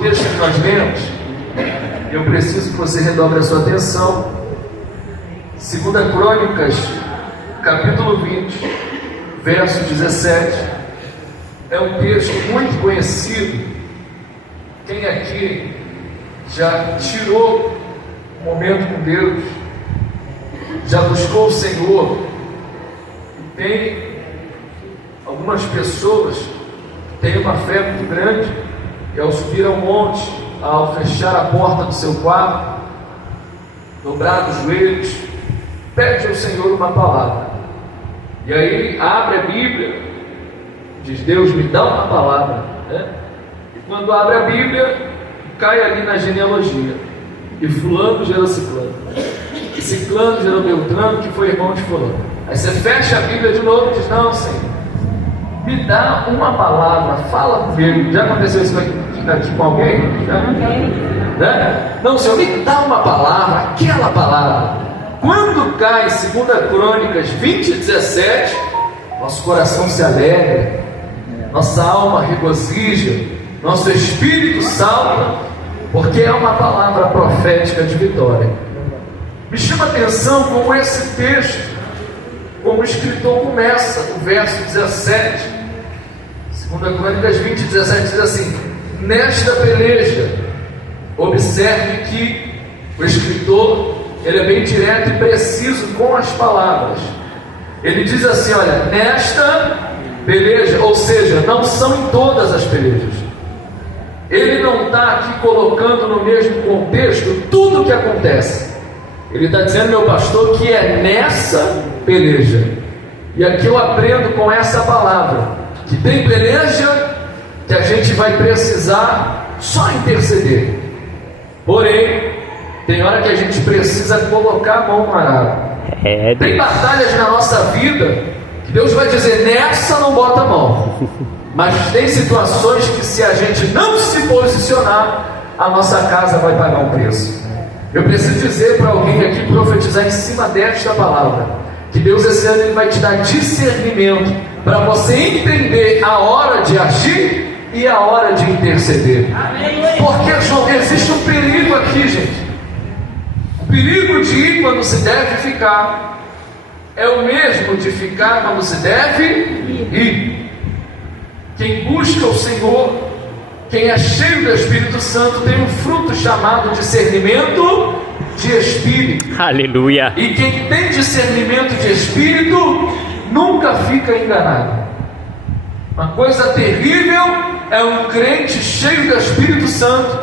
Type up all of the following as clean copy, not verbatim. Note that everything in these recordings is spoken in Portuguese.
texto que nós lemos, eu preciso que você redobre a sua atenção. 2 Crônicas, capítulo 20, verso 17. É um texto muito conhecido. Quem aqui já tirou um momento com Deus, já buscou o Senhor? Tem algumas pessoas que têm uma fé muito grande, e ao subir ao monte, ao fechar a porta do seu quarto, dobrar os joelhos, pede ao Senhor uma palavra. E aí abre a Bíblia, diz: Deus, me dá uma palavra, né? E quando abre a Bíblia, cai ali na genealogia, e fulano gerou ciclano, e ciclano gerou Beltrano, que foi irmão de fulano. Aí você fecha a Bíblia de novo e diz: não, Senhor, me dá uma palavra, fala comigo. Já aconteceu isso aqui com alguém? Já? Né? Não, Senhor, me dá uma palavra, aquela palavra. Quando cai 2 Crônicas 20, 17, nosso coração se alegra, nossa alma regozija, nosso espírito salta, porque é uma palavra profética de vitória. Me chama a atenção como esse texto, como o escritor começa, o verso 17, 2 Crônicas 20, 17, diz assim: nesta peleja, observe que o escritor, ele é bem direto e preciso com as palavras. Ele diz assim: olha, nesta peleja, ou seja, não são em todas as pelejas. Ele não está aqui colocando no mesmo contexto tudo o que acontece. Ele está dizendo, meu pastor, que é nessa peleja. E aqui eu aprendo com essa palavra, que tem peleja que a gente vai precisar só interceder. Porém, tem hora que a gente precisa colocar a mão no arado. Tem batalhas na nossa vida que Deus vai dizer: nessa não bota a mão. Mas tem situações que, se a gente não se posicionar, a nossa casa vai pagar um preço. Eu preciso dizer para alguém aqui, profetizar em cima desta palavra, que Deus esse ano ele vai te dar discernimento para você entender a hora de agir e a hora de interceder. Porque, João, existe um perigo aqui, gente. O perigo de ir quando se deve ficar é o mesmo de ficar quando se deve ir. Quem busca o Senhor, quem é cheio do Espírito Santo, tem um fruto chamado discernimento de Espírito. Aleluia. E quem tem discernimento de Espírito nunca fica enganado. Uma coisa terrível é um crente cheio do Espírito Santo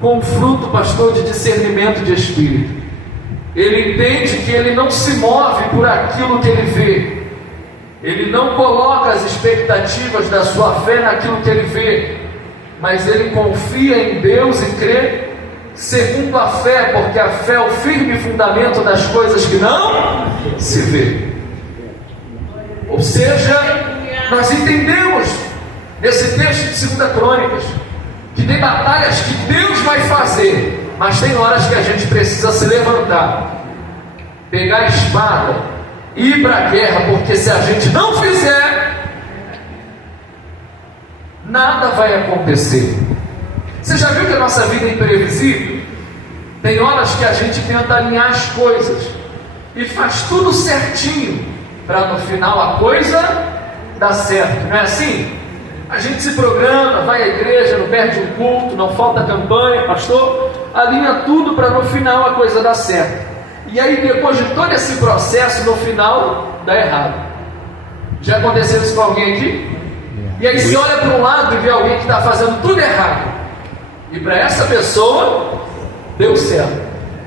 com fruto, pastor, de discernimento de Espírito. Ele entende que ele não se move por aquilo que ele vê. Ele não coloca as expectativas da sua fé naquilo que ele vê, mas ele confia em Deus e crê segundo a fé, porque a fé é o firme fundamento das coisas que não se vê. Ou seja, nós entendemos nesse texto de 2 Crônicas que tem batalhas que Deus vai fazer, mas tem horas que a gente precisa se levantar, pegar a espada, ir para a guerra, porque se a gente não fizer, nada vai acontecer. Você já viu que a nossa vida é imprevisível? Tem horas que a gente tenta alinhar as coisas e faz tudo certinho para no final a coisa dar certo, não é assim? A gente se programa, vai à igreja, não perde um culto, não falta campanha, pastor, alinha tudo para no final a coisa dar certo. E aí, depois de todo esse processo, no final, dá errado. Já aconteceu isso com alguém aqui? E aí você olha para um lado e vê alguém que está fazendo tudo errado, e para essa pessoa, deu certo.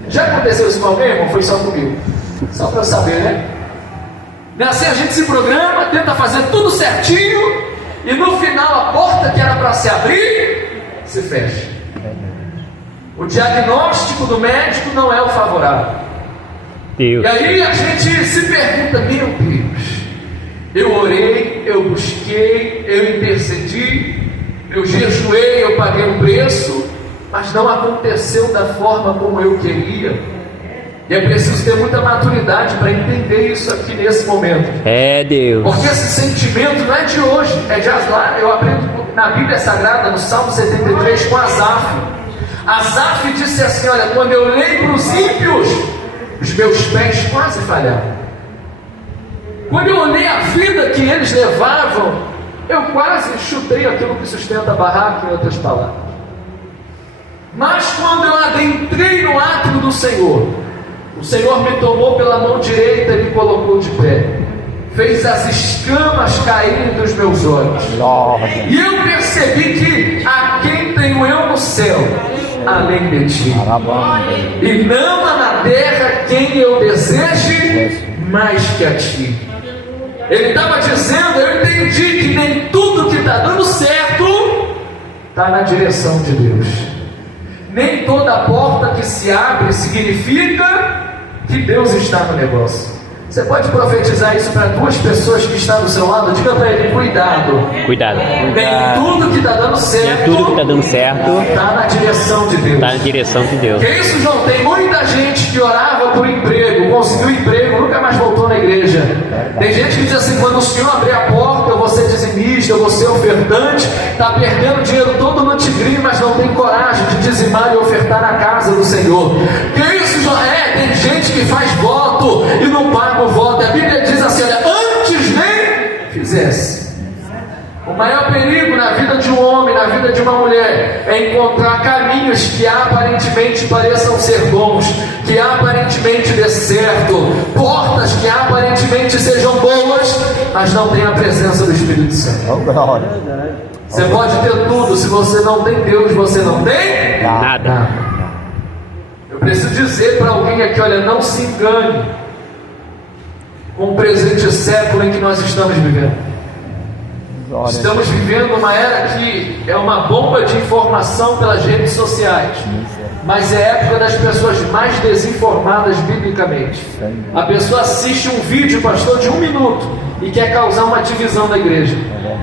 Já aconteceu isso com alguém, irmão? Foi só comigo? Só para eu saber, né? Assim a gente se programa, tenta fazer tudo certinho, e no final a porta que era para se abrir, se fecha. O diagnóstico do médico não é o favorável. Deus. E aí a gente se pergunta: meu Deus, eu orei, eu busquei, eu intercedi, eu jejuei, eu paguei um preço, mas não aconteceu da forma como eu queria. E é preciso ter muita maturidade para entender isso aqui nesse momento. É Deus. Porque esse sentimento não é de hoje, é de Asaf. Eu aprendo na Bíblia Sagrada, no Salmo 73, com Asaf. Asaf disse assim: olha, quando eu olhei para os ímpios, os meus pés quase falharam. Quando eu olhei a vida que eles levavam, eu quase chutei aquilo que sustenta a barraca, em outras palavras. Mas quando eu adentrei no átrio do Senhor, o Senhor me tomou pela mão direita e me colocou de pé, fez as escamas caírem dos meus olhos, e eu percebi que a quem tenho eu no céu, além de ti, e não há na terra quem eu deseje mais que a ti. Ele estava dizendo: eu entendi que nem tudo que está dando certo está na direção de Deus. Nem toda porta que se abre significa que Deus está no negócio. Você pode profetizar isso para duas pessoas que estão do seu lado? Diga para ele: cuidado. Cuidado. Nem tudo que está dando certo. Tudo que está dando certo está na direção de Deus. está na direção de Deus. Que isso, João? Tem muita gente que orava por emprego, conseguiu emprego, nunca mais voltou na igreja. Tem gente que diz assim: quando o Senhor abrir a porta, eu vou ser dizimista, eu vou ser ofertante. Está perdendo dinheiro todo no tigrinho, mas não tem coragem de dizimar e ofertar na casa do Senhor. Que isso, João? Tem gente que faz voto e não paga o voto. A Bíblia diz assim: olha, antes nem fizesse. O maior perigo na vida de um homem, na vida de uma mulher, é encontrar caminhos que aparentemente pareçam ser bons, que aparentemente dê certo, portas que aparentemente sejam boas, mas não tem a presença do Espírito Santo. Você pode ter tudo, se você não tem Deus, você não tem Nada. Eu preciso dizer para alguém aqui: olha, não se engane com o presente século em que nós estamos vivendo. Estamos vivendo uma era que é uma bomba de informação pelas redes sociais, mas é a época das pessoas mais desinformadas biblicamente. A pessoa assiste um vídeo, pastor, de 1 minuto e quer causar uma divisão na igreja.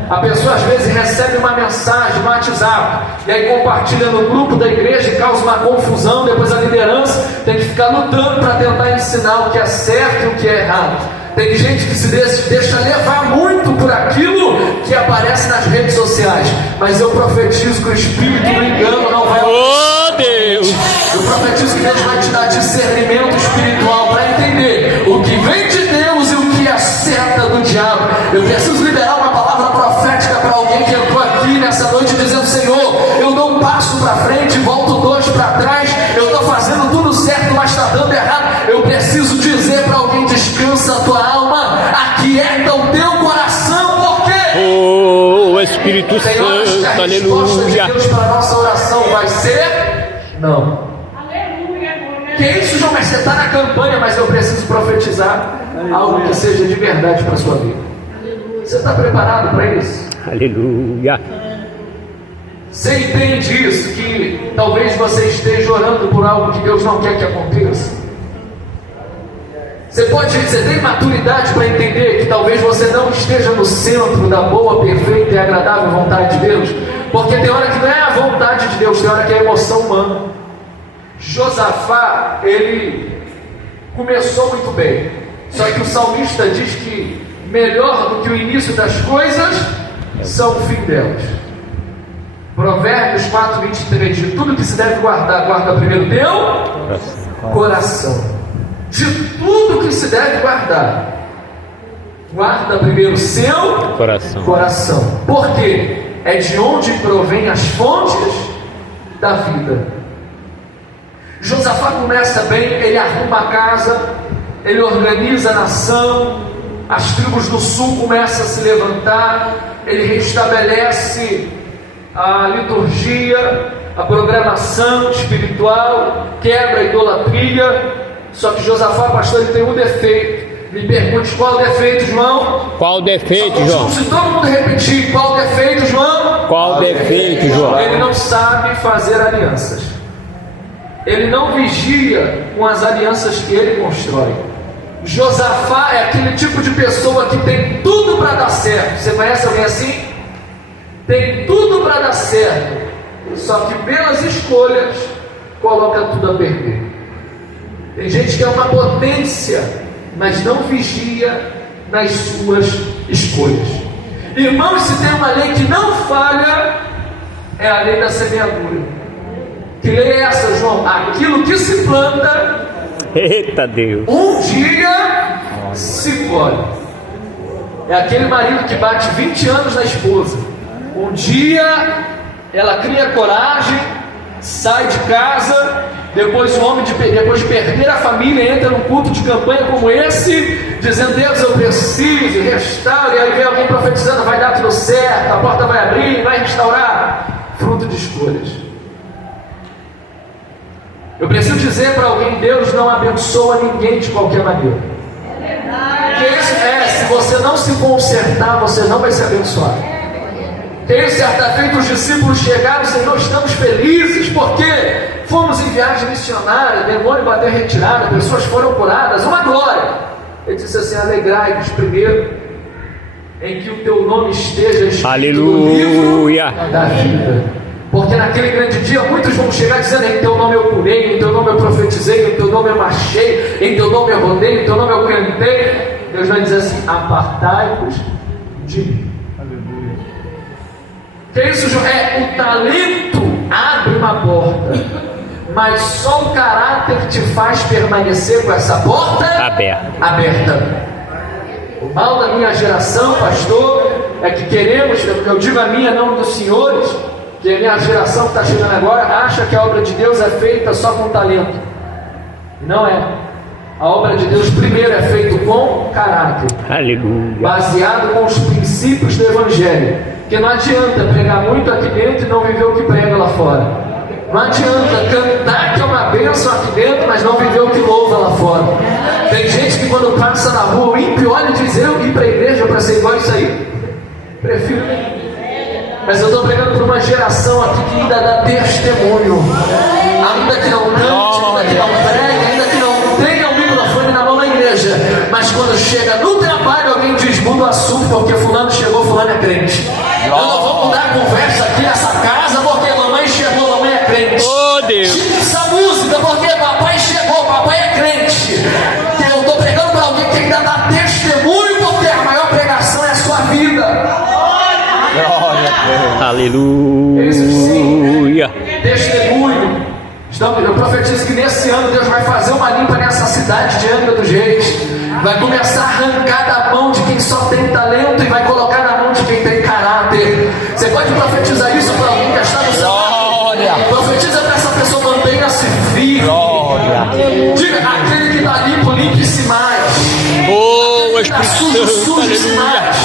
A pessoa às vezes recebe uma mensagem no WhatsApp e aí compartilha no grupo da igreja e causa uma confusão. Depois a liderança tem que ficar lutando para tentar ensinar o que é certo e o que é errado. Tem gente que se deixa levar muito por aquilo que aparece nas redes sociais, mas eu profetizo que o espírito do engano não vai. Oh, Deus! Eu profetizo que Deus vai te dar discernimento espiritual para entender o que vem de Deus e o que é seta do diabo. Eu preciso liberar uma palavra profética para alguém que entrou aqui nessa noite dizendo: Senhor, eu dou um passo para frente, volto 2 para trás, eu estou fazendo tudo certo, mas está dando errado. Eu preciso dizer para alguém: descansa a tua alma, aquieta o teu coração, porque Oh, Espírito Santo, a resposta de aleluia. Deus para a nossa oração vai ser não. Que isso, João? Mas você está na campanha, mas eu preciso profetizar algo que seja de verdade para a sua vida. Você está preparado para isso? Aleluia. Você entende isso? Que talvez você esteja orando por algo que Deus não quer que aconteça? Você tem maturidade para entender que talvez você não esteja no centro da boa, perfeita e agradável vontade de Deus? Porque tem hora que não é a vontade de Deus, tem hora que é a emoção humana. Josafá, ele começou muito bem, só que o salmista diz que melhor do que o início das coisas são o fim delas. Provérbios 4:23: de tudo que se deve guardar, guarda primeiro teu coração. De tudo que se deve guardar, guarda primeiro seu coração. Por quê? É de onde provém as fontes da vida. Josafá começa bem, ele arruma a casa, ele organiza a nação, as tribos do sul começam a se levantar, ele restabelece a liturgia, a programação espiritual, quebra a idolatria. Só que Josafá, pastor, ele tem um defeito. Me pergunte qual o defeito, João? Qual o defeito, João? Se todo mundo repetir, qual o defeito, João? Qual o defeito, João? Ele não sabe fazer alianças. Ele não vigia com as alianças que ele constrói. Josafá é aquele tipo de pessoa que tem tudo para dar certo. Você conhece alguém assim? Tem tudo para dar certo, só que pelas escolhas coloca tudo a perder. Tem gente que é uma potência, mas não vigia nas suas escolhas. Irmãos, se tem uma lei que não falha, é a lei da semeadura. Que lei é essa, João? Aquilo que se planta, Eita Deus. um dia se colhe. É aquele marido que bate 20 anos na esposa. Um dia ela cria coragem, sai de casa, depois o homem, depois de perder a família, entra num culto de campanha como esse, dizendo: Deus, eu preciso, restaure. E aí vem alguém profetizando: vai dar tudo certo, a porta vai abrir, vai restaurar. Fruto de escolhas. Eu preciso dizer para alguém: Deus não abençoa ninguém de qualquer maneira. Que isso é, se você não se consertar, você não vai ser abençoado. Que isso, certa feita os discípulos chegaram: Senhor, estamos felizes porque fomos em viagem missionária, demônio bateu retirada, pessoas foram curadas, uma glória. Ele disse assim: alegrai-vos primeiro em que o teu nome esteja escrito no livro da vida. Porque naquele grande dia muitos vão chegar dizendo: em teu nome eu curei, em teu nome eu profetizei, em teu nome eu marchei, em teu nome eu rodei, em teu nome eu cantei. Deus vai dizer assim: apartai-vos de mim. Que isso, João? O talento abre uma porta, mas só o caráter te faz permanecer com essa porta aberta. O mal da minha geração, pastor, é que queremos, eu digo a minha, não dos senhores, que a minha geração que está chegando agora acha que a obra de Deus é feita só com talento. Não é. A obra de Deus primeiro é feita com caráter. Aleluia. Baseado com os princípios do Evangelho. Porque não adianta pregar muito aqui dentro e não viver o que prega lá fora. Não adianta cantar que é uma bênção aqui dentro, mas não viver o que louva lá fora. Tem gente que quando passa na rua, o ímpio olha e diz: eu ir para a igreja para ser igual a isso aí. Prefiro. Mas eu estou pregando para uma geração aqui que ainda dá testemunho. Ainda que não cante, ainda que não pregue, ainda que não tenha o microfone na mão na igreja. Mas quando chega no trabalho, alguém diz: muda o assunto porque fulano chegou, fulano é crente. Eu não vou mudar a conversa aqui nessa casa porque mamãe chegou, mamãe é crente. Oh Deus! Tira essa música porque papai chegou, papai é crente. Eu estou pregando para alguém que ainda dá testemunho, porque a maior pregação é a sua vida. Aleluia. Isso sim, testemunho. Eu profetizo que nesse ano Deus vai fazer uma limpa nessa cidade de Angra dos Reis. Vai começar a arrancar da mão de quem só tem talento e vai colocar na mão de quem tem caráter. Você pode profetizar isso para alguém que está no seu lado? Profetiza para essa pessoa: mantenha-se firme. Diga: aquele que está limpo, limpe-se mais. Oh, Espírito Santo, Suje-se mais.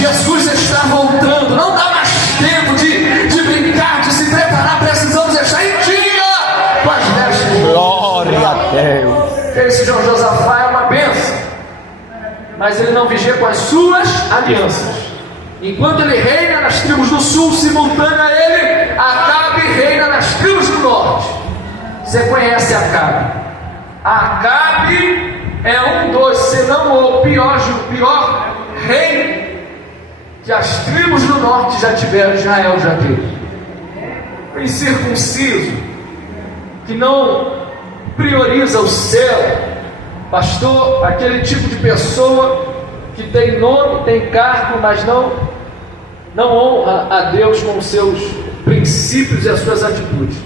Jesus está voltando. Não dá mais tempo de brincar, de se preparar. Precisamos estar em dia com as vestes. glória a Deus. Esse Josafá é uma bênção, mas ele não vigia com as suas alianças. Enquanto ele reina nas tribos do sul, simultâneo a ele, Acabe reina nas tribos do norte. Você conhece Acabe? Acabe é um dos, se não o pior rei que as tribos do norte já tiveram, Israel já teve. O incircunciso, que não prioriza o céu, pastor, aquele tipo de pessoa que tem nome, tem cargo, mas não honra a Deus com os seus princípios e as suas atitudes.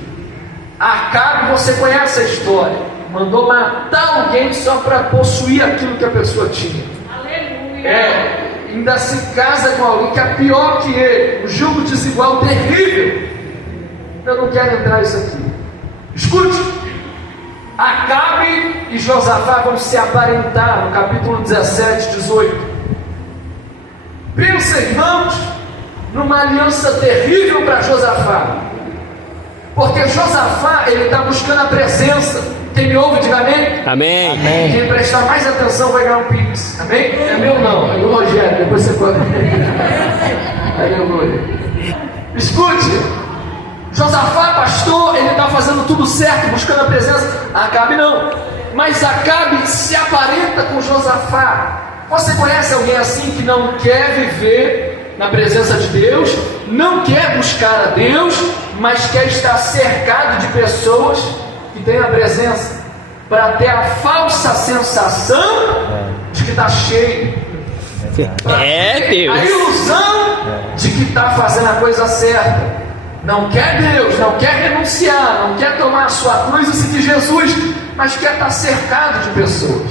Acabe, você conhece a história, mandou matar alguém só para possuir aquilo que a pessoa tinha. Aleluia. Ainda se casa com alguém que é pior que ele, um jugo desigual terrível. Eu não quero entrar nisso aqui. Escute: Acabe e Josafá vão se aparentar no capítulo 17, 18. Pensa, irmãos, numa aliança terrível para Josafá. Porque Josafá, ele está buscando a presença. Quem me ouve, diga amém. Amém. Amém. Quem prestar mais atenção vai ganhar um pix. Amém? É meu não, é do Rogério. Depois você pode. Aleluia. Escute: Josafá, pastor, ele está fazendo tudo certo, buscando a presença. Acabe não. Mas Acabe se aparenta com Josafá. Você conhece alguém assim que não quer viver na presença de Deus, não quer buscar a Deus, mas quer estar cercado de pessoas que têm a presença, para ter a falsa sensação de que está cheio. Deus. A ilusão de que está fazendo a coisa certa. Não quer Deus, não quer renunciar, não quer tomar a sua cruz e seguir Jesus, mas quer estar cercado de pessoas.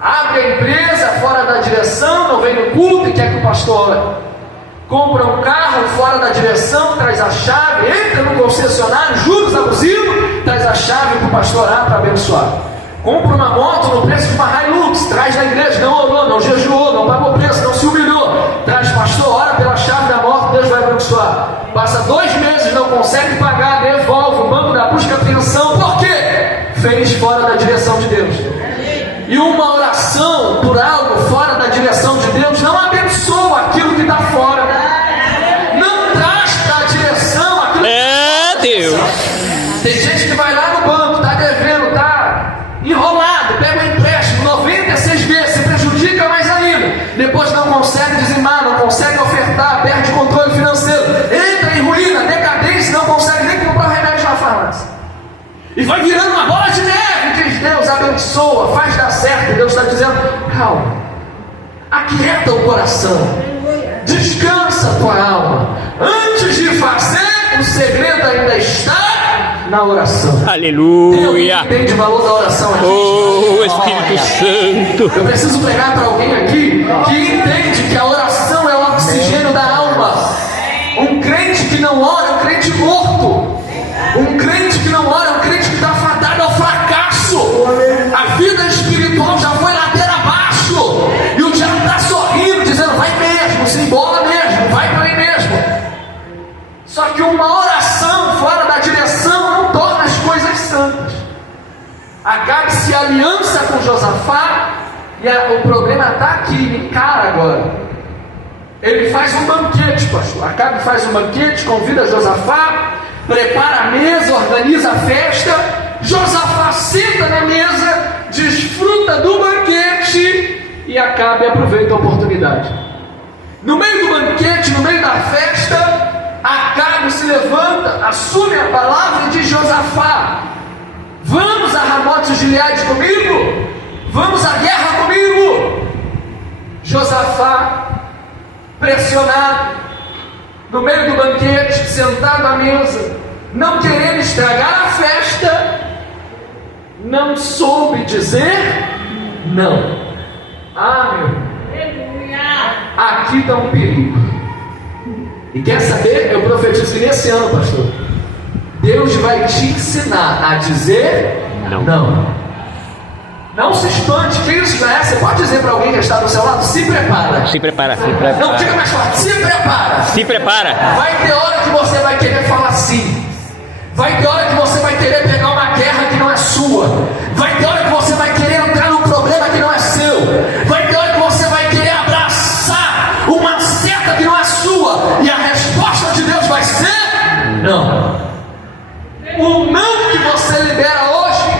Abre a empresa fora da direção, não vem no culto e quer que o pastor ore. Compra um carro fora da direção, traz a chave, entra no concessionário, juros abusivos, traz a chave para o pastor orar para abençoar. Compra uma moto no preço de uma Hilux, traz da igreja, não orou, não jejuou, não pagou preço, não se humilhou. Traz pastor, ora pela chave da moto, Deus vai abençoar. Passa 2 meses, não consegue pagar, devolve, o banco da busca pensão. Por quê? Fez fora da direção de Deus. E uma oração por algo fora da direção de Deus não abençoa aquilo que está fora. Não traz para a direção aquilo que está fora. Deus. Tem gente que vai lá no banco, está devendo, está enrolado, pega um empréstimo 96 vezes, se prejudica mais ainda. Depois não consegue dizimar, não consegue ofertar, perde controle financeiro, entra em ruína, decadência, não consegue nem comprar remédio na farmácia. E vai virando uma bola de neve, diz Deus, abençoa, faz dar certo. Deus está dizendo, calma, aquieta o coração, descansa a tua alma. Antes de fazer, o segredo ainda está na oração. Aleluia. Tem alguém que entende o valor da oração aqui? Oh, Espírito Santo. Eu preciso pregar para alguém aqui que entende que a oração é o oxigênio da alma. Um crente que não ora é um crente morto. Um crente que não ora é um crente que está fadado ao fracasso. A vida espiritual já foi ladeira abaixo. E o diabo está sorrindo, dizendo, vai mesmo, se embola mesmo, vai para aí mesmo. Só que uma oração fora da direção não torna as coisas santas. Acabe se aliança com Josafá, e o problema está aqui, me encara agora. Ele faz um banquete, pastor. Acabe faz um banquete, convida Josafá, prepara a mesa, organiza a festa. Josafá senta na mesa, desfruta do banquete e Acabe aproveita a oportunidade. No meio do banquete, no meio da festa, Acabe se levanta, assume a palavra e diz: Josafá, vamos a Ramote Gileade comigo? Vamos à guerra comigo? Josafá, pressionado, no meio do banquete, sentado à mesa, não querendo estragar a festa, não soube dizer não. Ah, meu, aqui está um perigo. E quer saber? Eu profetizo que nesse ano, pastor, Deus vai te ensinar a dizer não. Não se espante, que isso já é. Você pode dizer para alguém que está do seu lado: se prepara. Se prepara, se prepara. Não, diga mais forte: se prepara. Se prepara. Vai ter hora que você vai querer falar sim. Vai ter hora que você vai querer pegar uma guerra que não é sua. Vai ter hora que você vai querer entrar num problema que não é seu. Vai ter hora que você vai querer abraçar uma seta que não é sua. E a resposta de Deus vai ser não. O não que você libera hoje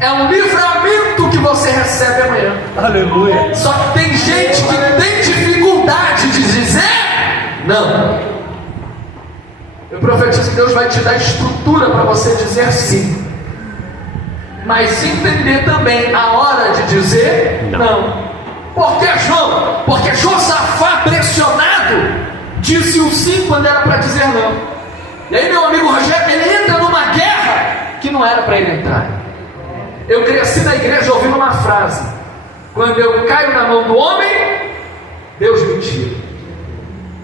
é um livramento que você recebe amanhã. Aleluia. Só que tem gente que tem dificuldade de dizer não. Eu profetizo que Deus vai te dar estrutura para você dizer sim, mas entender também a hora de dizer não. Por que, João? Porque Josafá, pressionado, disse o sim quando era para dizer não. E aí, meu amigo Rogério, ele entra numa guerra que não era para ele entrar. Eu cresci na igreja ouvindo uma frase: quando eu caio na mão do homem, Deus me tira.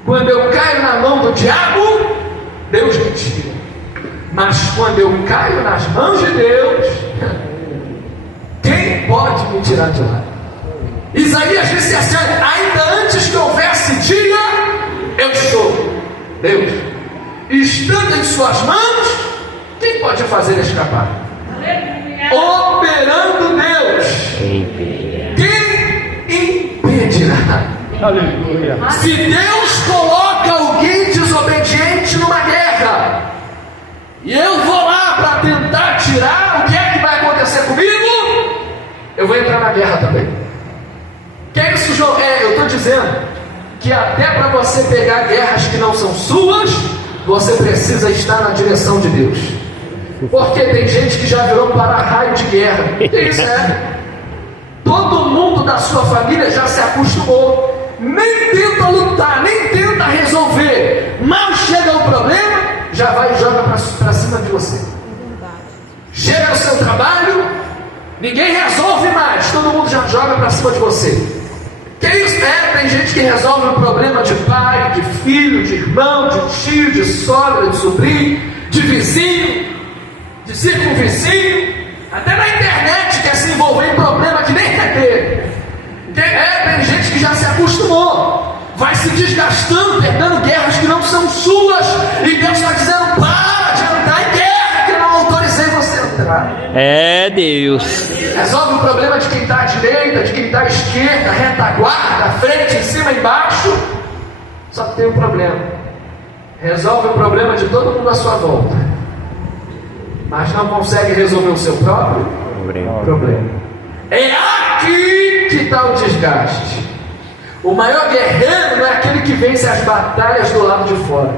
Quando eu caio na mão do diabo, Deus me tira. Mas quando eu caio nas mãos de Deus, quem pode me tirar de lá? Isaías disse assim: ainda antes que houvesse dia, eu sou Deus. Estando em suas mãos, quem pode fazer escapar? Operando Deus, quem impedirá? Aleluia. Se Deus coloca alguém desobediente numa guerra, e eu vou lá para tentar tirar, o que é que vai acontecer comigo? Eu vou entrar na guerra também. Que é isso, João? Eu estou dizendo que até para você pegar guerras que não são suas, você precisa estar na direção de Deus. Porque tem gente que já virou para-raio de guerra. Isso é. Todo mundo da sua família já se acostumou. Nem tenta lutar, nem tenta resolver. Mal chega o problema, já vai e joga para cima de você. Ninguém resolve mais, todo mundo já joga para cima de você. Que isso? Tem gente que resolve o problema de pai, de filho, de irmão, de tio, de sogra, de sobrinho, de vizinho, de circunvizinho, até na internet quer se envolver em problema que nem quer ter. Tem gente que já se acostumou, vai se desgastando, perdendo guerras que não são suas, e Deus está dizendo: para de entrar em guerra que eu não autorizei você a entrar. É Deus. Resolve o problema de quem está à direita, de quem está à esquerda, retaguarda, frente, em cima, embaixo. Só que tem um problema. Resolve o problema de todo mundo à sua volta, mas não consegue resolver o seu próprio problema. É aqui que está o desgaste. O maior guerreiro não é aquele que vence as batalhas do lado de fora.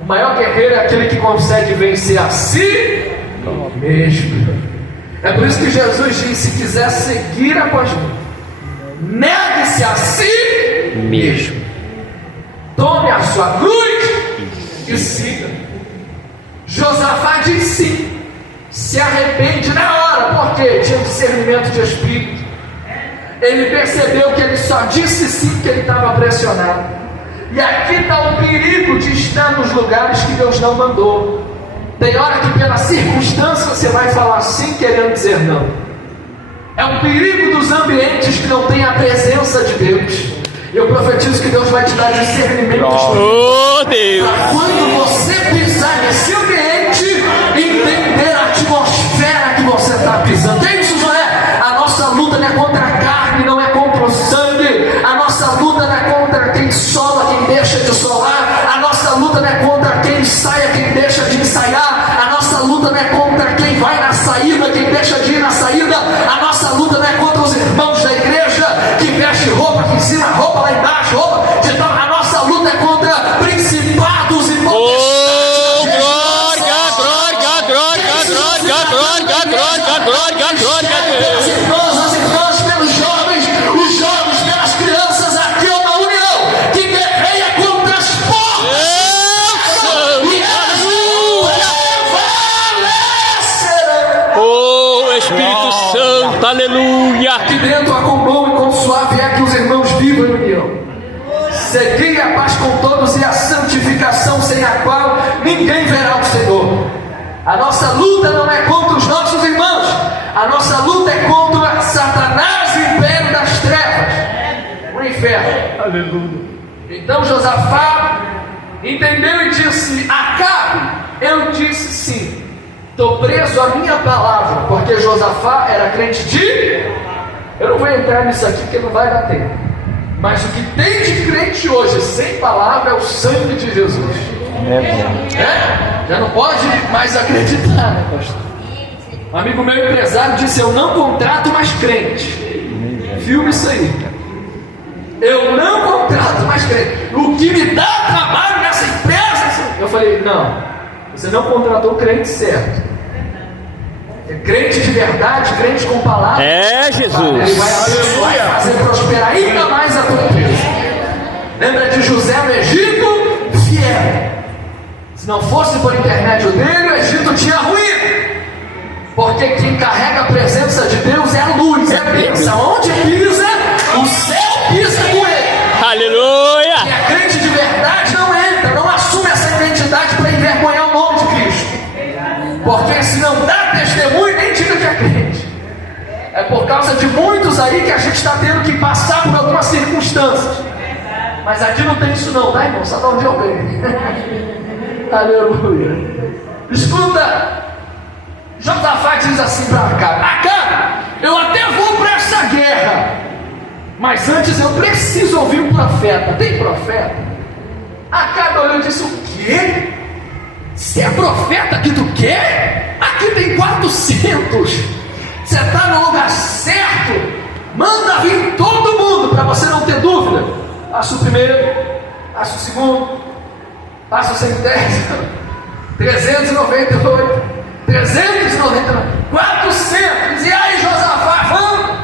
O maior guerreiro é aquele que consegue vencer a si mesmo. É por isso que Jesus diz: se quiser seguir após mim, negue-se a si mesmo, tome a sua cruz e siga. Josafá diz sim, se arrepende na hora, porque tinha discernimento de espírito. Ele percebeu que ele só disse sim porque ele estava pressionado. E aqui está o perigo de estar nos lugares que Deus não mandou. Tem hora que pela circunstância você vai falar sim querendo dizer não. É um perigo dos ambientes que não tem a presença de Deus. Eu profetizo que Deus vai te dar discernimento Oh Deus! para quando você pisar nesse ambiente, entender a atmosfera que você está pisando. Que é isso, Joé? A nossa luta não é contra a carne, não é contra o sangue. A nossa luta não é contra quem sola, quem deixa de solar. A nossa luta não é contra quem ensaia, quem deixa de ensaiar. A nossa luta não é contra quem vai na saída, quem deixa de ir na saída. A nossa luta não é contra os irmãos da igreja que veste roupa aqui em cima, roupa lá embaixo, roupa. Então, a nossa luta é contra principados e Oh, glória, glória, glória, glória, glória, glória, glória, glória a Deus. As irmãs pelos jovens, os jovens pelas crianças. Aqui é uma união que guerreia contra as portas. E Oh, Espírito Santo, aleluia. aqui dentro há com bom e com suave é que os irmãos vivam em união. Segui a paz com todos e a santificação, sem a qual ninguém verá o Senhor. A nossa luta não é contra os nossos irmãos, a nossa luta é contra Satanás, o império das trevas, o inferno. Aleluia. Então Josafá entendeu e disse: Acabe, eu disse sim, estou preso à minha palavra, porque Josafá era crente de... Eu não vou entrar nisso aqui porque não vai dar tempo. Mas o que tem de crente hoje sem palavra é o sangue de Jesus. Já não pode mais acreditar, né, pastor? Um amigo meu empresário disse: eu não contrato mais crente. Filme isso aí. Eu não contrato mais crente. O que me dá trabalho nessa empresa... Eu falei: não, você não contratou o crente certo. É crente de verdade, crente com palavra. É Jesus. Ele vai fazer prosperar ainda mais a tua empresa. Lembra de José no Egito? Fiel. Se não fosse por intermédio dele, o Egito tinha ruído. Porque quem carrega a presença de Deus é a luz, é a bênção. Onde pisa, o céu pisa com ele. Aleluia. Quem é crente de verdade não entra, não assume essa identidade para envergonhar o nome de Cristo. Porque se não dá testemunho, nem diga que é crente. É por causa de muitos aí que a gente está tendo que passar por algumas circunstâncias. Mas aqui não tem isso não, tá, irmão? Só dá onde eu venho. Aleluia. Escuta, Josafá diz assim para Acabe: eu até vou para essa guerra, mas antes eu preciso ouvir um profeta. Tem profeta? Acabe olhou e disse: o quê? Você é profeta que tu quer? Aqui tem 400. Você está no lugar certo. Manda vir todo mundo, para você não ter dúvida. Passa o primeiro, passa o segundo, passa o centésimo, 398, 399, 400. E aí, Josafá, vamos?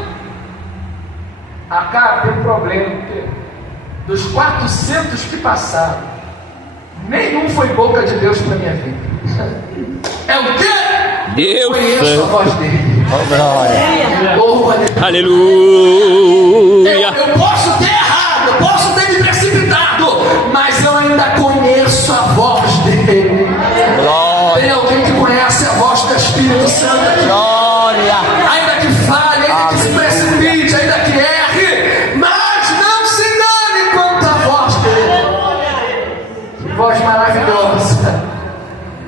Acabe tem um problema, porque dos 400 que passaram, nenhum foi boca de Deus para minha vida. É o quê? Deus Conheço a voz dele. Oh, Aleluia. eu posso ter errado, eu posso ter me precipitado, mas eu ainda conheço a voz dele. Tem alguém que conhece a voz do Espírito Santo aqui? Ainda que falhe, ainda que se precipite, ainda que erre, mas não se engane quanto à voz dele. Que voz maravilhosa,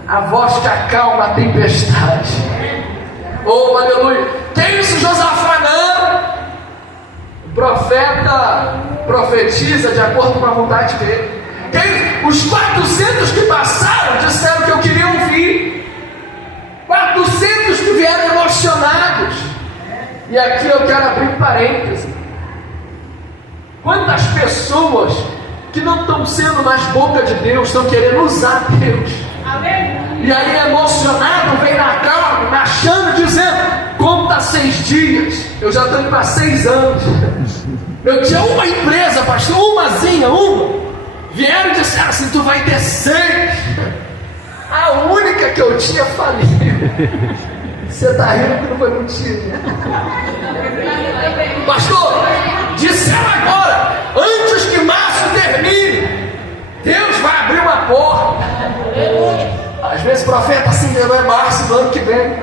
a voz que acalma a tempestade. Oh, aleluia. Que isso, Josafá? O profeta profetiza de acordo com a vontade dele. Os 400 que passaram disseram que eu queria ouvir. 400 que vieram emocionados. E aqui eu quero abrir um parêntese. Quantas pessoas que não estão sendo mais boca de Deus, estão querendo usar Deus. E aí emocionado, vem na calma, marchando, dizendo: conta 6 dias, eu já estou indo para 6 anos. Eu tinha uma empresa, pastor, uma. Vieram e disseram assim: tu vai ter 6. A única que eu tinha falido. Você está rindo que não foi contigo, né? Pastor, disseram agora, antes que março termine, Deus vai abrir uma porta. Às vezes o profeta assim, não é março do ano que vem.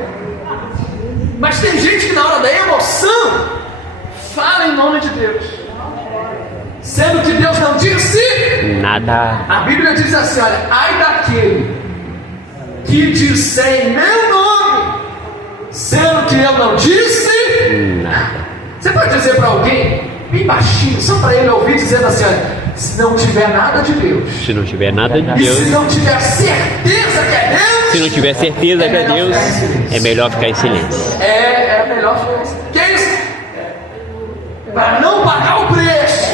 Mas tem gente que na hora da emoção fala em nome de Deus, sendo que Deus não disse nada. A Bíblia diz assim: olha, ai daquele que disser em meu nome, sendo que eu não disse nada. Você pode dizer para alguém, bem baixinho, só para ele ouvir, dizendo assim: olha, se não tiver nada de Deus, se não tiver nada de Deus, e se não tiver certeza que é Deus, se não tiver certeza que é Deus, é melhor ficar em silêncio. É melhor ficar em silêncio. Que é isso? Para não pagar o preço.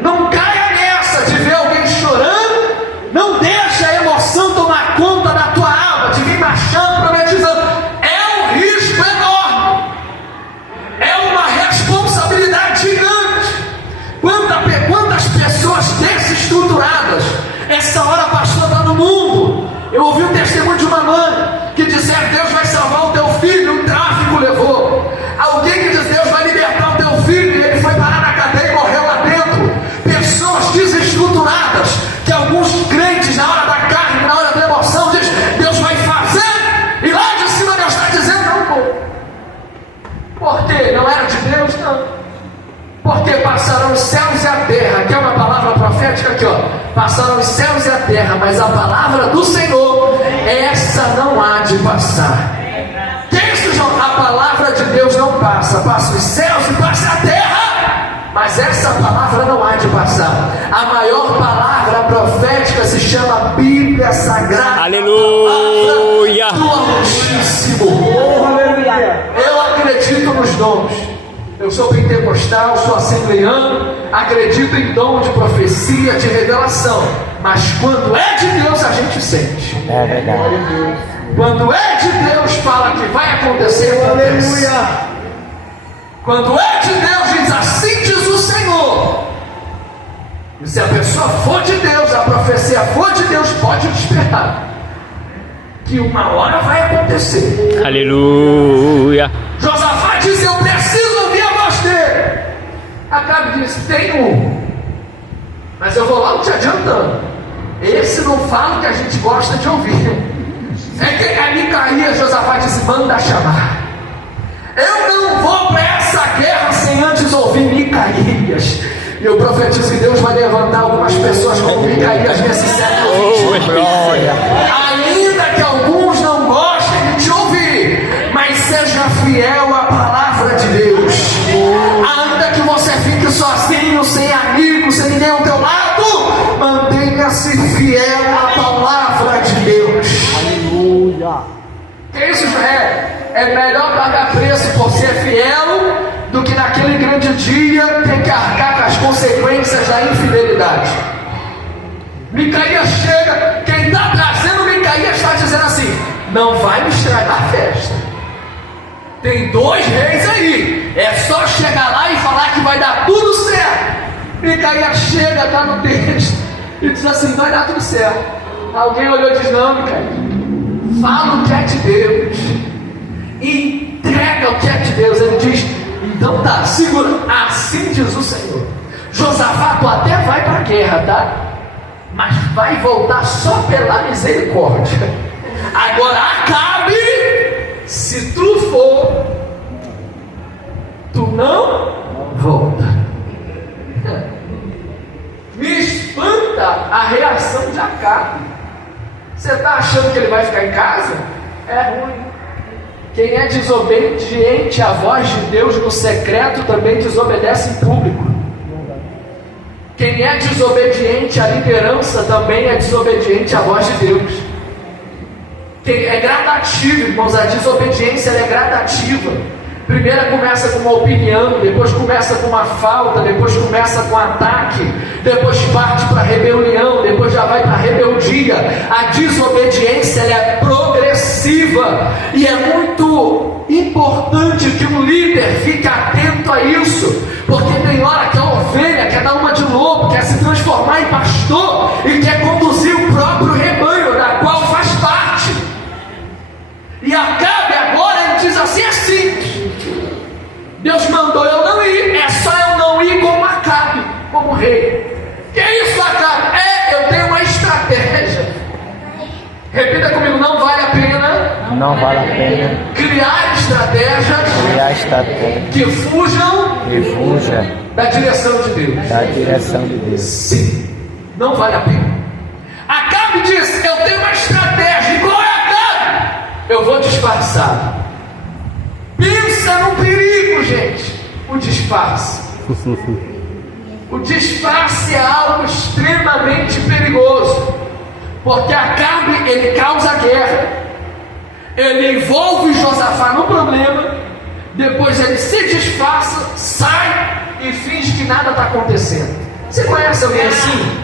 Não caia nessa de ver alguém chorando. Não deixa a emoção tomar conta da tua alma, de vir marchando, profetizando. É um risco enorme. É uma responsabilidade gigante. Quantas pessoas desestruturadas essa hora, pastor, está no mundo. Eu ouvi o testemunho de uma mãe que disse: Deus vai salvar o teu filho, o tráfico levou. Alguém que diz: Deus vai libertar o teu filho, e ele foi parar na cadeia e morreu lá dentro. Pessoas desestruturadas, que alguns crentes na hora da carne, na hora da emoção, diz: Deus vai fazer, e lá de cima Deus está dizendo: não vou. Por quê? Não era de Deus? Não. Porque passaram os céus e a terra. Aqui é uma palavra profética aqui, ó. Passaram os céus e a terra, mas a palavra do Senhor, essa não há de passar. Que isso, João? A palavra de Deus não passa. Passa os céus e passa a terra, mas essa palavra não há de passar. A maior palavra profética se chama Bíblia Sagrada. Aleluia. Do Altíssimo. Eu acredito nos dons. Eu sou pentecostal, sou assembleiano, acredito em dom de profecia, de revelação. Mas quando é de Deus, a gente sente. É verdade. Quando é de Deus, fala que vai acontecer, acontece. Quando é de Deus, diz: assim diz o Senhor. E se a pessoa for de Deus, a profecia for de Deus, pode esperar que uma hora vai acontecer. Aleluia. Josafá disse: eu preciso ouvir a voz dele. Acabe disse: tem mas eu vou logo te adiantando, esse não fala o que a gente gosta de ouvir. É que a Micaías, Josafá disse: manda chamar. Eu não vou para essa guerra sem antes ouvir Micaías. E eu profetizo que Deus vai levantar algumas pessoas como Micaías nesse século XXI. Ainda que alguns não gostem de te ouvir, mas seja fiel à palavra de Deus. Ainda que você fique sozinho, sem amigos, sem ninguém ao teu lado, mantenha-se fiel à palavra de Deus. Aleluia. Que isso, é melhor pagar preço por ser fiel do que naquele grande dia ter que arcar com as consequências da infidelidade. Micaías chega, quem está trazendo Micaías está dizendo assim: não vai me estragar a festa. Tem 2 reis aí, é só chegar lá e falar que vai dar tudo certo. Micaías chega, está no texto, e diz assim: vai dar tudo certo. Alguém olhou e diz: não, Micaías, fala o que é de Deus. e entrega o que é de Deus. Ele diz: então tá, segura, assim diz o Senhor, Josafá, tu até vai para a guerra, tá? Mas vai voltar só pela misericórdia. Agora Acabe, se tu for, tu não volta. Me espanta a reação de Acabe. Você está achando que ele vai ficar em casa? É ruim. Quem é desobediente à voz de Deus no secreto também desobedece em público. Quem é desobediente à liderança também é desobediente à voz de Deus. É gradativo, irmãos, a desobediência ela é gradativa. Primeiro começa com uma opinião, depois começa com uma falta, depois começa com ataque, depois parte para rebelião, depois já vai para rebeldia. A desobediência ela é progressiva e é muito importante que um líder fique atento a isso, porque tem hora que a ovelha quer dar uma de lobo, quer se transformar em pastor e quer conduzir o próprio rebanho da qual faz parte. E Acabe agora ele diz assim, é simples. Deus mandou eu não ir, é só eu não ir como Acabe, como rei. Que isso, Acabe? Eu tenho uma estratégia. Repita comigo, não vale a pena. Não vale a pena Criar estratégias que fujam da direção de Deus. Sim, não vale a pena. Acabe disse, eu tenho uma estratégia. E qual é, Acabe? Eu vou disfarçar. Pensa no perigo, gente. O disfarce. O disfarce é algo extremamente perigoso, porque Acabe, ele causa guerra, ele envolve Josafá no problema, depois ele se disfarça, sai e finge que nada está acontecendo. Você conhece alguém assim?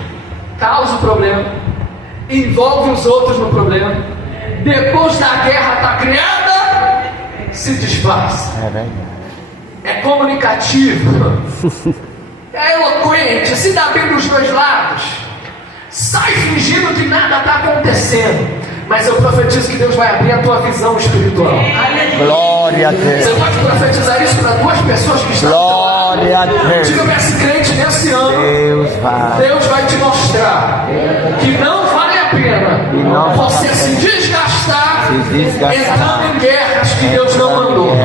Causa o problema, envolve os outros no problema, depois da guerra está criada, se disfarça. É verdade. É comunicativo, é eloquente, se dá bem dos dois lados, sai fingindo que nada está acontecendo. Mas eu profetizo que Deus vai abrir a tua visão espiritual. Glória a Deus. Você pode profetizar isso para duas pessoas que estão. Glória a Deus. Diga para esse crente nesse ano: Deus vai te mostrar que não vale a pena você se desgastar entrando em guerras que Deus não mandou.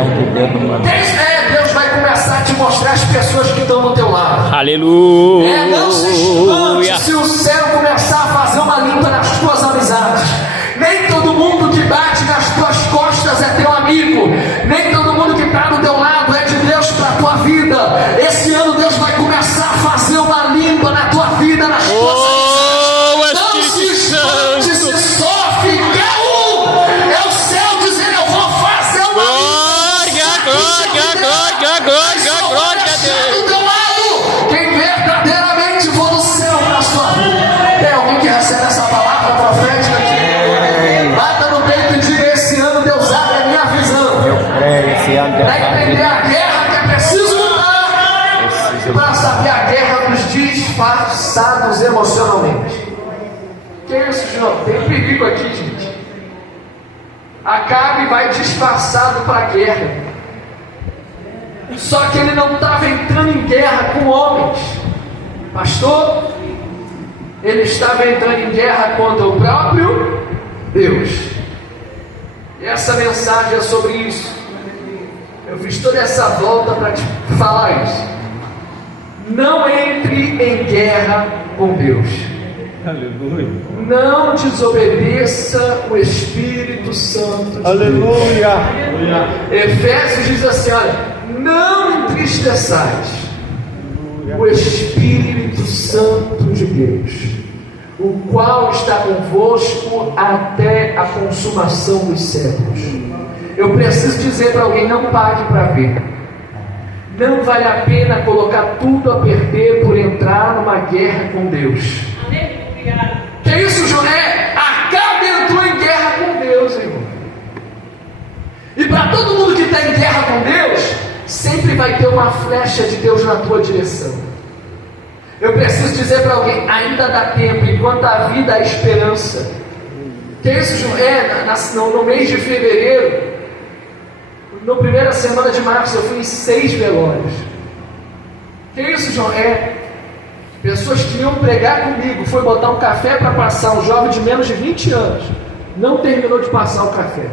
Deus vai começar a te mostrar as pessoas que estão no teu lado. Aleluia. Não se espante se o céu começar a fazer uma limpa nas tuas amizades. Nem todo mundo que bate nas tuas costas é teu amigo. Nem todo mundo que está do teu lado é de Deus para a tua vida. Esse ano Deus vai começar a fazer uma limpa na tua vida, nas tuas amizades. Não se espante se sofre, é o céu dizendo: eu vou fazer uma glória a Deus. Do teu lado, quem verdadeiramente for do céu na sua vida. Tem alguém que recebe essa palavra profética aqui? Bata no peito e diga: esse ano Deus abre a minha visão. Eu creio, esse ano Deus Para entender a guerra que é preciso lutar, para saber a guerra dos disfarçados emocionalmente. Que isso, João? Tem perigo aqui, gente. Acabe vai disfarçado para a guerra. Só que ele não estava entrando em guerra com homens, pastor. Ele estava entrando em guerra contra o próprio Deus. E essa mensagem é sobre isso. Eu fiz toda essa volta para te falar isso. Não entre em guerra com Deus. Aleluia. Não desobedeça o Espírito Santo de Aleluia. Deus. Efésios diz assim: olha, não entristeçais o Espírito Santo de Deus, o qual está convosco até a consumação dos séculos. Eu preciso dizer para alguém: não pague para ver. Não vale a pena colocar tudo a perder por entrar numa guerra com Deus. Que isso, Joné? Acabe entrou em guerra com Deus, irmão. E para todo mundo que está em guerra com Deus, sempre vai ter uma flecha de Deus na tua direção. Eu preciso dizer para alguém: ainda dá tempo, enquanto há vida há esperança. Que isso, Joné? No mês de fevereiro, Na primeira semana de março eu fui em 6 velórios. Que isso, João? Pessoas que iam pregar comigo, foi botar um café para passar, um jovem de menos de 20 anos, não terminou de passar o café,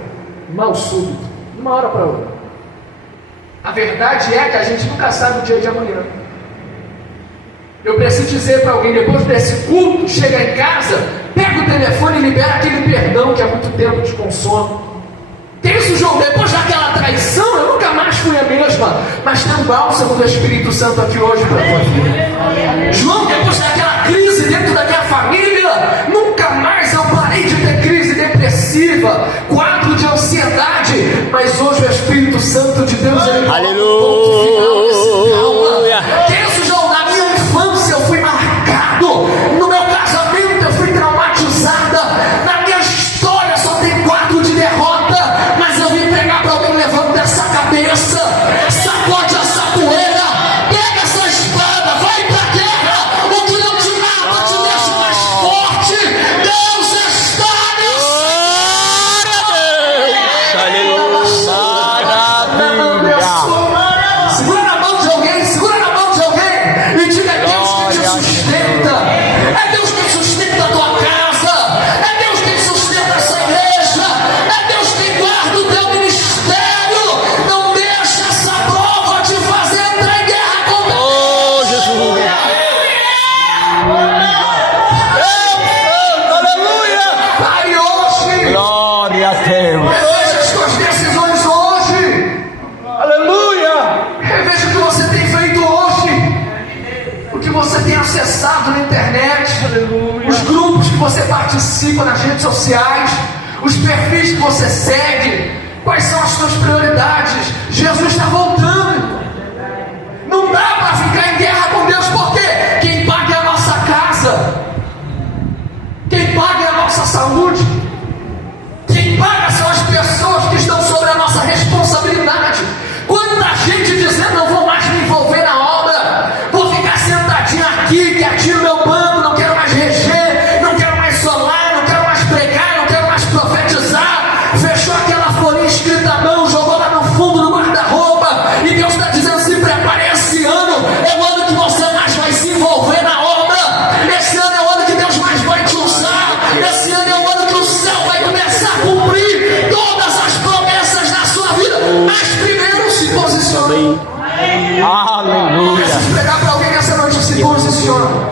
mal súbito, de uma hora para outra. A verdade é que a gente nunca sabe o dia de amanhã. Eu preciso dizer para alguém, depois desse culto, chega em casa, pega o telefone e libera aquele perdão que há muito tempo te consome. Que isso, João? Depois daquela traição, eu nunca mais fui a mesma. Mas tem um bálsamo do Espírito Santo aqui hoje para a tua vida. João, depois daquela crise dentro da minha família, nunca mais eu parei de ter crise depressiva, quadro de ansiedade. Mas hoje o Espírito Santo de Deus, ele aleluia. Que isso, João? Na minha infância eu fui marcado. No meu casamento eu fui traumatizada. Na minha história só tem quadro de derrota. Mas eu vim pregar para alguém, levanta essa cabeça, sacode essa poeira, pega essa espada, vai para a guerra. O que não te mata te deixa mais forte. Deus está Segura na mão de alguém, segura na mão de alguém e diga: é Deus que te sustenta, é Deus que sustenta a tua casa, é Deus que sustenta essa igreja, é Deus que guarda o teu ministério. Não deixa essa prova te fazer entrar em guerra com Deus. Oh, Jesus. Aleluia. Pare hoje. Glória a Deus. Reveja as tuas decisões hoje. Aleluia. Reveja o que você tem feito hoje, o que você tem acessado na internet, os grupos que você participa nas redes sociais, os perfis que você segue. Quais são as suas prioridades? Jesus está voltando. Não dá para ficar em guerra com Deus, porque quem paga é a nossa casa, quem paga é a nossa saúde, quem paga são as pessoas que estão sobre a nossa responsabilidade. Quanta gente dizendo: não vou mais me envolver na obra, vou ficar sentadinho aqui, quietinho no meu banco, não quero mais reger, não quero mais solar, não quero mais pregar, não quero mais profetizar. Fechou aquela folhinha escrita à mão, jogou lá no fundo do guarda-roupa, e Deus está dizendo: se prepare, esse ano é o ano que você mais vai se envolver na obra, esse ano é o ano que Deus mais vai te usar, esse ano é o ano que o céu vai começar a cumprir todas as promessas na sua vida. Mas primeiro se posicione. Aleluia. Preciso pregar para alguém nessa noite: se posicione.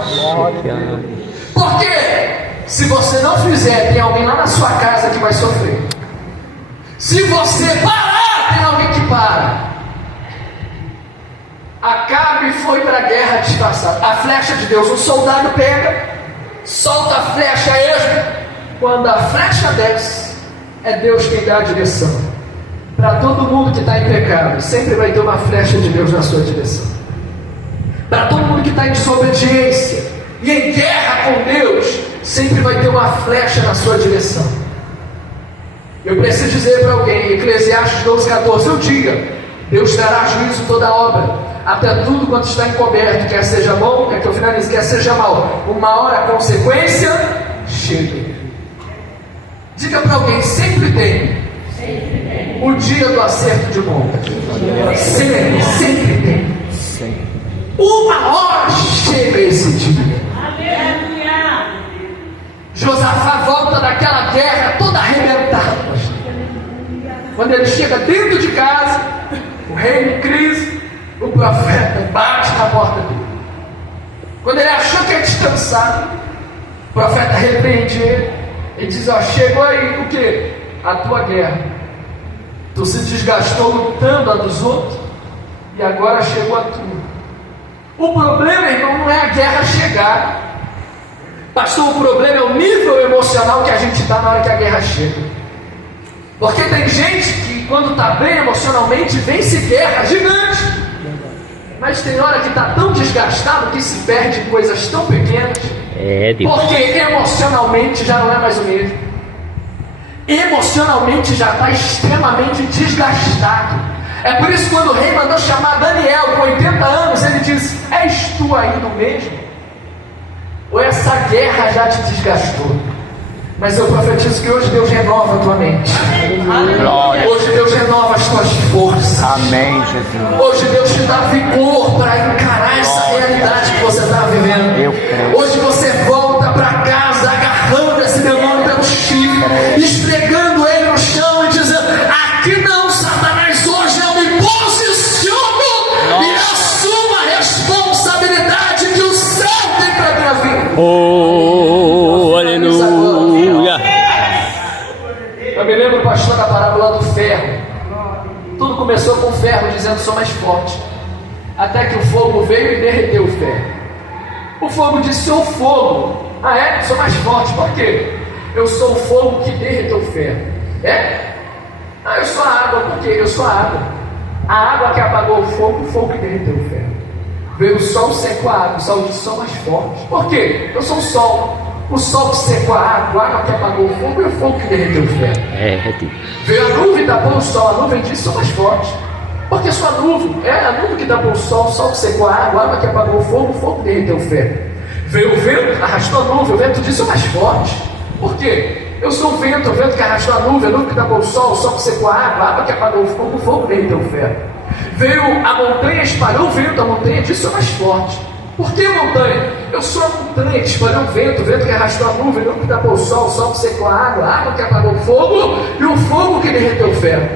Porque se você não fizer, tem alguém lá na sua casa que vai sofrer. Se você parar, tem alguém que para. Acabe foi para a guerra disfarçado. A flecha de Deus, o soldado pega, solta a flecha esmo. Quando a flecha desce, é Deus quem dá a direção. Para todo mundo que está em pecado, sempre vai ter uma flecha de Deus na sua direção. Para todo mundo que está em desobediência e em guerra com Deus, sempre vai ter uma flecha na sua direção. Eu preciso dizer para alguém, Eclesiastes 12:14, eu diga: Deus dará juízo toda obra, até tudo quanto está encoberto, quer seja bom, quer que eu finalize, quer seja mal. Uma hora a consequência chega. Diga para alguém: sempre tem o dia do acerto de conta. Sempre tem. Uma hora chega esse dia. Josafá volta daquela guerra todo arrebentado. Quando ele chega dentro de casa, o rei em crise, o profeta bate na porta dele. Quando ele achou que ia descansar, o profeta repreende ele e diz: ó, chegou aí o que? A tua guerra. Tu se desgastou lutando a dos outros e agora chegou a tua. O problema, irmão, não é a guerra chegar. Pastor, o problema é o nível emocional que a gente está na hora que a guerra chega. Porque tem gente que quando está bem emocionalmente vence guerra gigante, mas tem hora que está tão desgastado que se perde em coisas tão pequenas, porque emocionalmente já não é mais o mesmo. Emocionalmente já está extremamente desgastado. É por isso que quando o rei mandou chamar Daniel com 80 anos, ele disse: és tu ainda o mesmo? Ou essa guerra já te desgastou? Mas eu profetizo que hoje Deus renova a tua mente. Hoje Deus renova as tuas forças. Amém, Jesus. Hoje Deus te dá vigor para encarar essa realidade que você está vivendo. Eu creio. Hoje você volta para casa agarrando esse demônio pelo chifre, esfregando ele no chão e dizendo: aqui não, Satanás, hoje eu me posiciono e assumo a responsabilidade que o céu tem para minha vida. Oh, aleluia. Eu me lembro, pastor, da parábola do ferro. Tudo começou com o ferro dizendo: sou mais forte. Até que o fogo veio e derreteu o ferro. O fogo disse: sou o fogo. Ah, é? Sou mais forte. Por quê? Eu sou o fogo que derreteu o ferro. É? Ah, eu sou a água. Por quê? Eu sou a água. A água que apagou o fogo que derreteu o ferro. Veio o sol, secou a água. O sol disse: sou mais forte. Por quê? Eu sou o sol. O sol que secou a água que apagou o fogo e o fogo que derreteu o ferro. Veio a nuvem e tapou o sol. A nuvem disse: sou mais forte. Porque sua nuvem, a nuvem que tapou o sol que secou a água que apagou o fogo que derreteu o ferro. Veio o vento, arrastou a nuvem, o vento disse: sou mais forte. Por quê? Eu sou o vento que arrastou a nuvem que tapou o sol que secou a água que apagou o fogo que derreteu o ferro. Veio a montanha, espalhou o vento, a montanha disse: sou mais forte. Por que montanha? Eu sou a montanha que espalhou o vento que arrastou a nuvem, que tapou o sol que secou a água que apagou o fogo e o fogo que derreteu o ferro.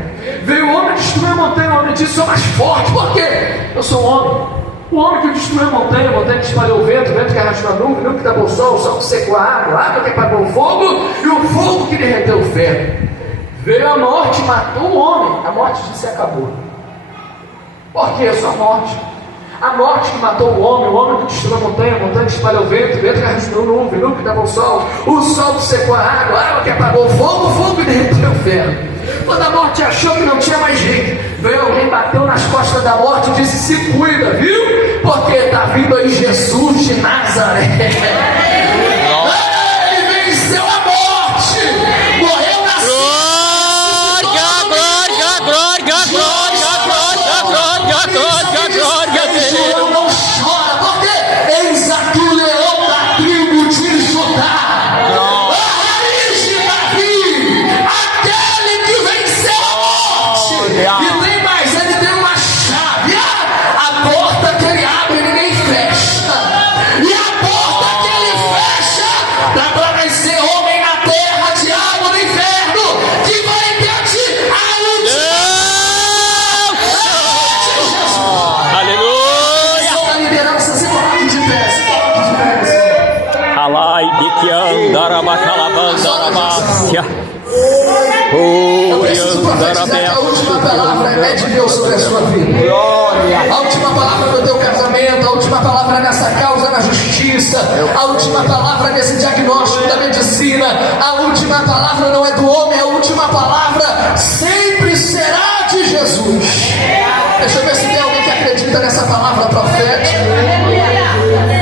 Veio o homem, destruiu a montanha, o homem disse: sou mais forte. Por quê? Eu sou um homem. O homem que destruiu a montanha que espalhou o vento que arrastou a nuvem, que tapou o sol que secou a água que apagou o fogo e o fogo que derreteu o ferro. Veio a morte, matou o homem. A morte disse: acabou. Por quê? Eu sou a morte. A morte que matou o homem que destruiu a montanha que espalhou o vento que arrastou a nuvem, que tapou o sol que secou a água que apagou o fogo que derreteu o ferro. Quando a morte achou que não tinha mais jeito, veio alguém, bateu nas costas da morte e disse: se cuida, viu? Porque está vindo aí Jesus de Nazaré. Ele venceu a morte, morreu na Eu preciso profetizar que a última palavra é de Deus sobre a sua vida. A última palavra no teu casamento, a última palavra nessa causa na justiça, a última palavra nesse diagnóstico da medicina, a última palavra não é do homem, a última palavra sempre será de Jesus. Deixa eu ver se tem alguém que acredita nessa palavra profética.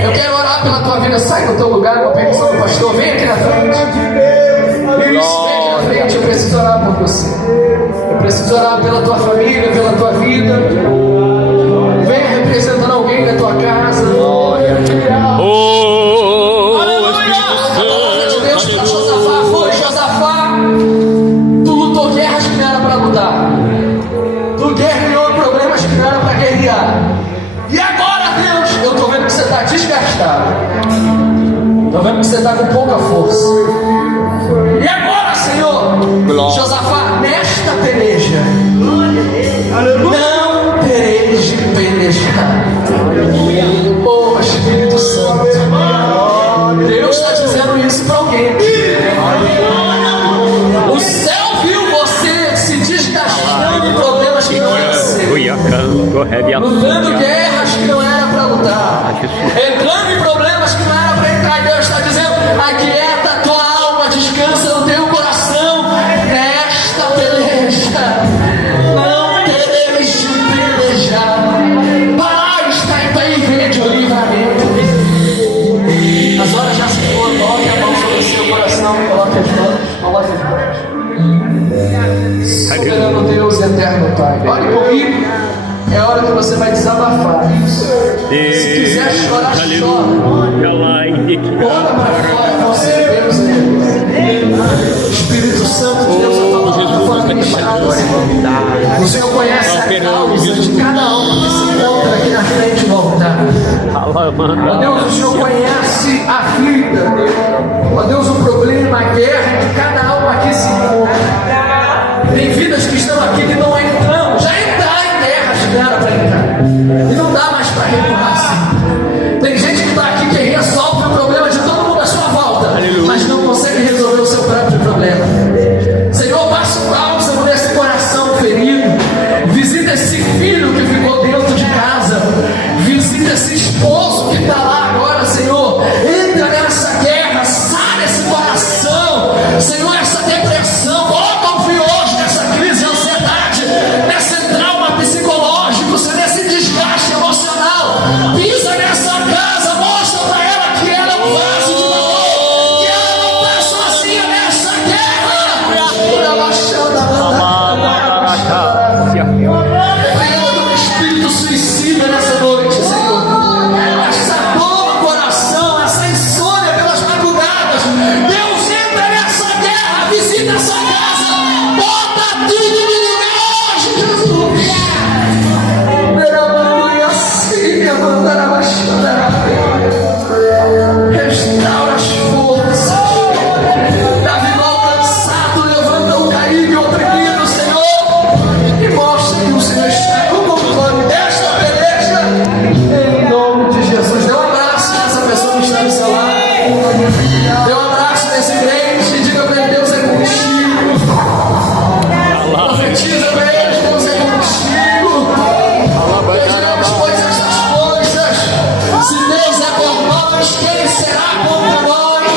Eu quero orar pela tua vida. Sai do teu lugar, com a permissão do pastor. Vem aqui na frente. Isso, vem aqui na frente. Eu preciso orar por você. Eu preciso orar pela tua família, pela tua vida. Venha representando alguém da tua casa. Deus para Josafá foi: Josafá, tu lutou guerras que não era para lutar, tu guerreou problemas que não era para guerrear, e agora, Deus, eu estou vendo que você está desgastado, estou vendo que você está com pouca força, e agora, Senhor, Josafá, nesta peleja não tereis de pelejar. Oh, Espírito Santo, Deus está dizendo isso para alguém. O céu viu você se desgastando em problemas que não eram seus, lutando guerras que não era para lutar, entrando em problemas que não era para entrar. E Deus está dizendo: aquieta a tua alma, descansa no teu coração. Nesta peleja não tereis de pelejar. Paz está em pé e vede o livramento. As horas já se foram. Coloque a mão sobre o seu coração, coloque as mãos, coloque as mãos. Soberano Deus, eterno Pai, olhe comigo. É hora que você vai desabafar. Se quiser chorar, chora. Bota para fora, você Deus é Deus. Espírito Santo de Deus, eu estou fora fechado. O Senhor conhece a causa de cada alma que se encontra aqui na frente do altar. Ó Deus, o Senhor conhece a vida. Ó Deus, o problema, a guerra de cada alma que se encontra. Tem vidas que estão aqui que não entram. Já entrar em guerra, chegaram para entrar. E não dá mais para recuar assim. Tem gente que está aqui que resolve o problema de todo mundo à sua volta, mas não consegue resolver o seu próprio problema. Senhor, passa o bálsamo nesse coração ferido. Visita esse filho que ficou dentro de casa. Visita esse esposo que está lá agora, Senhor. Entra nessa guerra, sara esse coração. Senhor, essa depressão, bota o fio hoje nessa crise de ansiedade, nesse trauma psicológico, nesse desgaste emocional. Pisa nessa casa, mostra para ela que ela é um vaso de amor, que ela não está sozinha nessa guerra. Repreenda o espírito suicida nessa noite, Senhor. Essa dor no coração, essa insônia pelas madrugadas. Deus, entra nessa guerra, visita essa casa, bota tudo no lugar hoje, Jesus. Restaura as forças. Davi mal cansado, levanta o caído e oprimido, Senhor, e mostra que o Senhor está no controle desta peleja, em nome de Jesus. Dê um abraço nessa pessoa que está no seu lado. Dê um abraço nesse crente e diga para ele: Deus é contigo. Profetiza para ele: Deus é contigo. Vejamos, pois, essas coisas. Se Deus é por nós, quem será contra nós?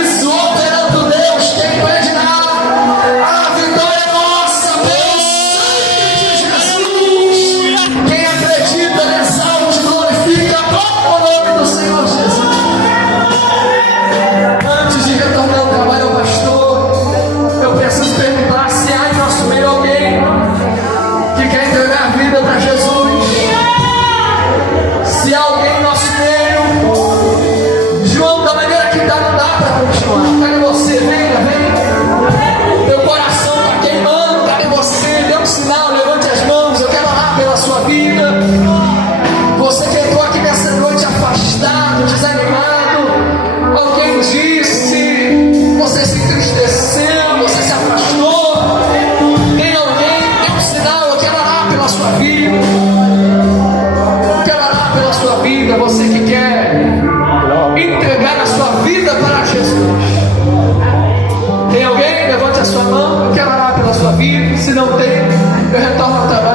Isso, operando Deus, quem impedirá? A vitória é nossa, pelo sangue de Jesus. Quem acredita, exalte, glorifica o nome do Senhor Jesus. Antes de retornar ao trabalho ao pastor, eu preciso perguntar se há em nosso meio alguém que quer entregar a vida para Jesus. Se há alguém em nosso meio, João, da maneira que está, não dá para continuar. Cadê você? Venha, venha. Teu coração está queimando. Cadê você? Dê um sinal, levante as mãos. Eu quero orar pela sua vida. Você que entrou aqui nessa noite afastado, desanimado. Alguém disse, você se entristeceu, você se afastou. Tem alguém? Dê um sinal. Eu quero orar pela sua vida. Pela sua vida, você que quer entregar a sua vida para Jesus. Tem alguém? Levante a sua mão. Eu quero orar pela sua vida. Se não tem, eu retorno ao trabalho.